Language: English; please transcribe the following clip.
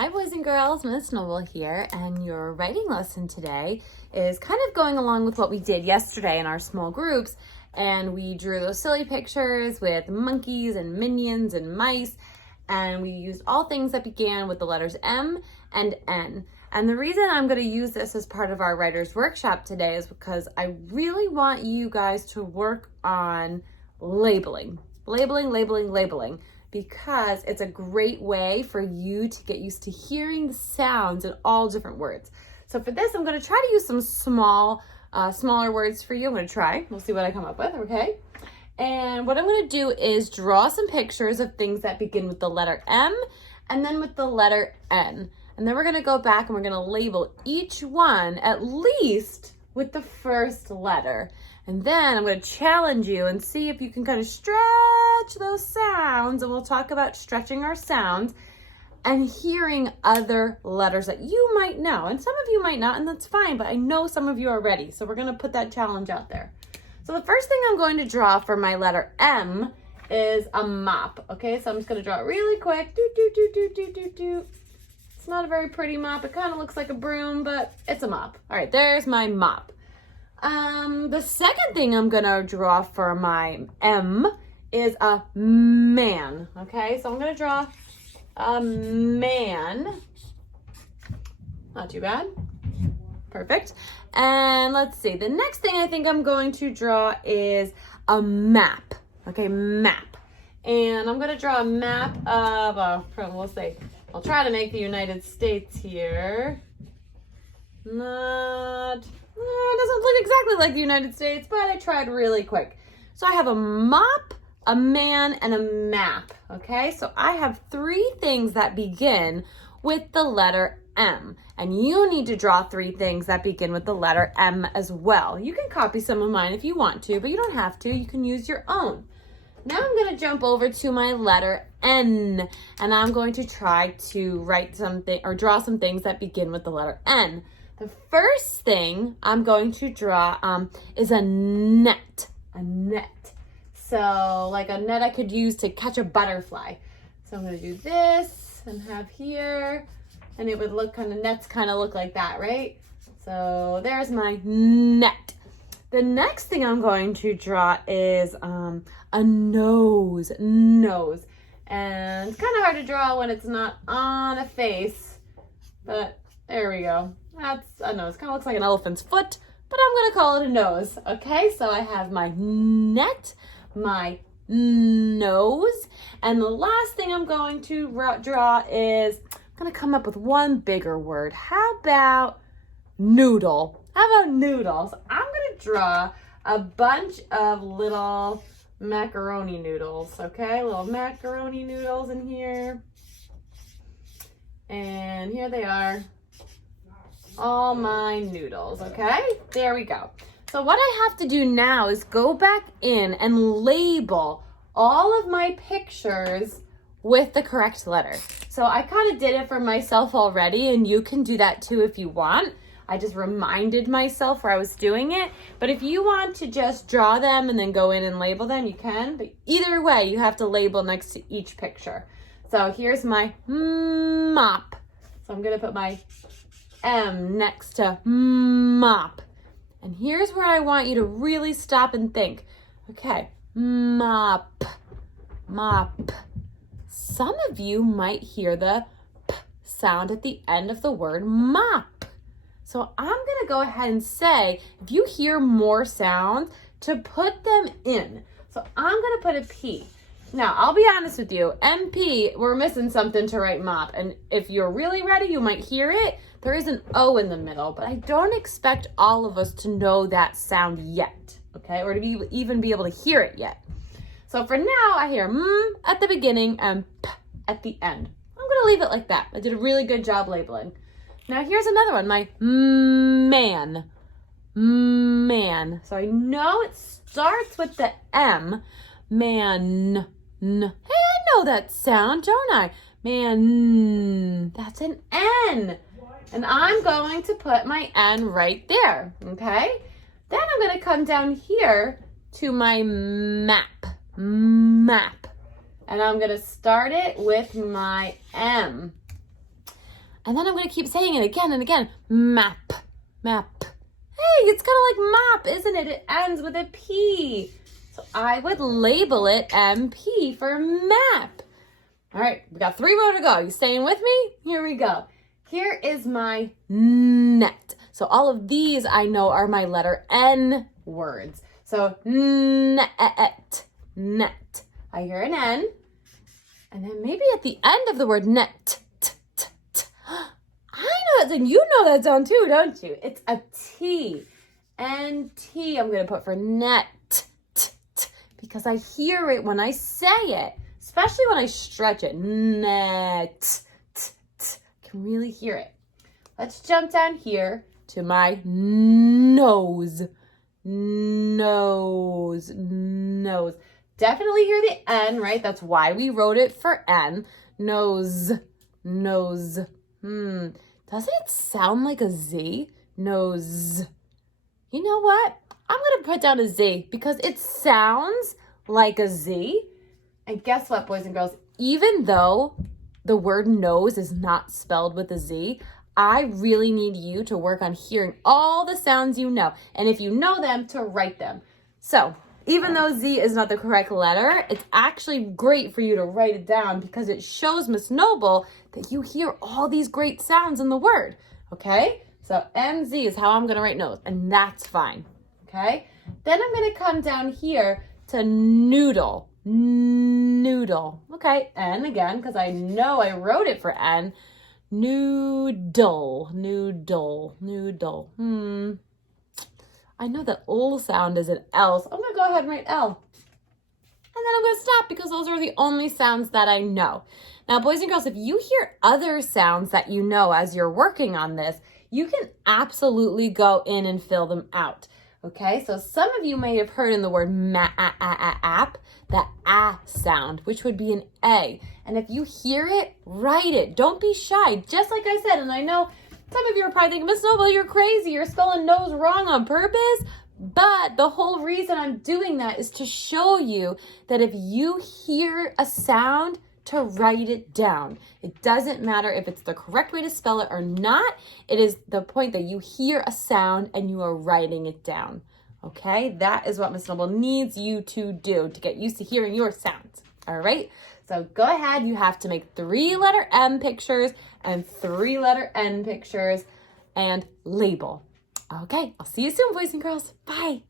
Hi boys and girls, Miss Noble here, and your writing lesson today is kind of going along with what we did yesterday in our small groups, and we drew those silly pictures with monkeys and minions and mice, and we used all things that began with the letters M and N. And the reason I'm going to use this as part of our writer's workshop today is because I really want you guys to work on labeling, because it's a great way for you to get used to hearing the sounds in all different words. So for this, I'm going to try to use some smaller words for you. I'm going to try. We'll see what I come up with, okay? And what I'm going to do is draw some pictures of things that begin with the letter M and then with the letter N. And then we're going to go back and we're going to label each one at least with the first letter. And then I'm going to challenge you and see if you can kind of stretch those sounds, and we'll talk about stretching our sounds and hearing other letters that you might know. And some of you might not, and that's fine, but I know some of you are ready. So we're going to put that challenge out there. So the first thing I'm going to draw for my letter M is a mop. Okay, so I'm just going to draw it really quick. It's not a very pretty mop. It kind of looks like a broom, but it's a mop. All right, there's my mop. The second thing I'm gonna draw for my M is a man. Okay, so I'm gonna draw a man. Not too bad. Perfect. And let's see. The next thing I think I'm going to draw is a map. Okay, map. And I'm gonna draw a map of we'll see. I'll try to make the United States here. It doesn't look exactly like the United States, but I tried really quick. So I have a mop, a man, and a map, okay? So I have three things that begin with the letter M, and you need to draw three things that begin with the letter M as well. You can copy some of mine if you want to, but you don't have to. You can use your own. Now I'm going to jump over to my letter N, and I'm going to try to write something or draw some things that begin with the letter N. The first thing I'm going to draw is a net. A net. So like a net I could use to catch a butterfly. So I'm going to do this and have here, and it would look nets kind of look like that, right? So there's my net. The next thing I'm going to draw is a nose. Nose. And it's kind of hard to draw when it's not on a face, but there we go. That's a nose. Kind of looks like an elephant's foot, but I'm going to call it a nose. Okay, so I have my net, my nose, and the last thing I'm going to draw is, I'm going to come up with one bigger word. How about noodle? How about noodles? I'm going to draw a bunch of little macaroni noodles, okay? Little macaroni noodles in here. And here they are. All my noodles, okay? There we go. So what I have to do now is go back in and label all of my pictures with the correct letter. So I kind of did it for myself already, and you can do that too if you want. I just reminded myself where I was doing it. But if you want to just draw them and then go in and label them, you can. But either way, you have to label next to each picture. So here's my mop. So I'm going to put my M next to mop. And here's where I want you to really stop and think. Okay, mop, mop. Some of you might hear the P sound at the end of the word mop. So I'm going to go ahead and say, if you hear more sounds, to put them in. So I'm going to put a P. Now, I'll be honest with you, MP, we're missing something to write mop. And if you're really ready, you might hear it. There is an O in the middle, but I don't expect all of us to know that sound yet, okay? Or to even be able to hear it yet. So for now, I hear M at the beginning and P at the end. I'm going to leave it like that. I did a really good job labeling. Now here's another one, my man. Man. So I know it starts with the M. Man. Hey, I know that sound, don't I? Man. That's an N. And I'm going to put my N right there, okay? Then I'm going to come down here to my map. Map. And I'm going to start it with my M. And then I'm going to keep saying it again and again. Map, map. Hey, it's kind of like map, isn't it? It ends with a P. So I would label it MP for map. All right, we got 3 more to go. You staying with me? Here we go. Here is my net. So all of these I know are my letter N words. So net, net. I hear an N. And then maybe at the end of the word net, I know that, and you know that sound too, don't you? It's a T. N-T I'm going to put for net, because I hear it when I say it, especially when I stretch it. Net, can really hear it. Let's jump down here to my nose. Nose, nose. Definitely hear the N, right? That's why we wrote it for N. Nose, nose. Doesn't it sound like a Z? Nose. You know what? I'm going to put down a Z because it sounds like a Z. And guess what, boys and girls? Even though the word nose is not spelled with a Z, I really need you to work on hearing all the sounds you know. And if you know them, to write them. So even though Z is not the correct letter, it's actually great for you to write it down because it shows Miss Noble that you hear all these great sounds in the word. Okay? So NZ is how I'm going to write nose, and that's fine. Okay? Then I'm going to come down here to noodle. Noodle. Okay, N again, because I know I wrote it for N. Noodle. Noodle. Noodle. I know that L sound is an L, so I'm going to go ahead and write L. And then I'm going to stop because those are the only sounds that I know. Now, boys and girls, if you hear other sounds that you know as you're working on this, you can absolutely go in and fill them out. Okay, so some of you may have heard in the word app, the A sound, which would be an A. And if you hear it, write it. Don't be shy, just like I said. And I know some of you are probably thinking, Miss Noble, you're crazy. You're spelling nose wrong on purpose. But the whole reason I'm doing that is to show you that if you hear a sound, to write it down. It doesn't matter if it's the correct way to spell it or not. It is the point that you hear a sound and you are writing it down. Okay? That is what Miss Noble needs you to do to get used to hearing your sounds. All right? So go ahead. You have to make 3-letter M pictures and 3-letter N pictures and label. Okay, I'll see you soon, boys and girls. Bye.